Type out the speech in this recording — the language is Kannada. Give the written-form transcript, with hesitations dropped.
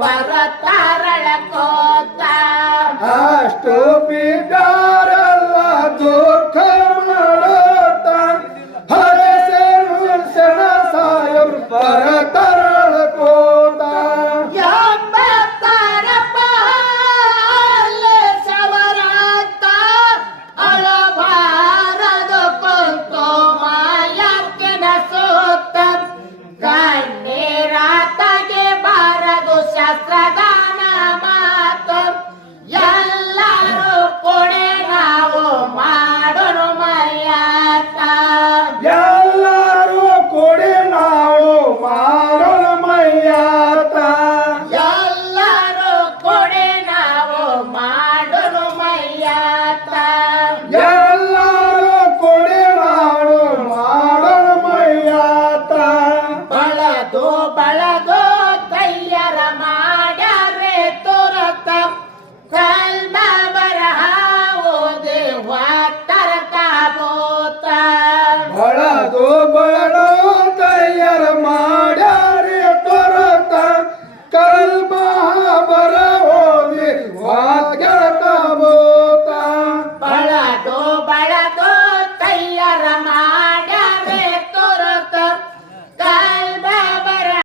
ಬರತಾರಳಕೋತ ಅಷ್ಟು ಬಿದ್ದಾರಲ್ಲ ದುಃಖ ಮಾಡೋತ ಹರಿಸೇನು ಸೆಣ ಸಾಯರು ಬರತಾರಳಕೋತ ಎಂಬತ್ತರ ಪಾಲ ಸವರಾತ ಅಳಬಾರದ ಕೊಂತೋ ಮಾಯಕ್ಕನ ಸೋತ ಕಣ್ಣೀರಾತಗೆ ಬಾರದು ಶಾಸ್ತ್ರದಾನ ಮಾತ ಎಲ್ಲರೂ ಕೊಡೆ ನಾವು ಮಾಡೋಣ ಮರ್ಯಾತ ಎಲ್ಲರೂ ಕೊಡಿ ನಾವು ಮಾಡೋಣ ಮಯ್ಯಾತ ಎಲ್ಲರೂ ಕೊಡೆ ನಾವು ಮಾಡೋಣ ಮರ್ಯಾತ ಎಲ್ಲರೂ ಕೊಡಿ ನಾವು ಮಾಡೋಣ ಮಯ್ಯಾತ ಬಳದು ಬಳದು ತಯ್ಯರ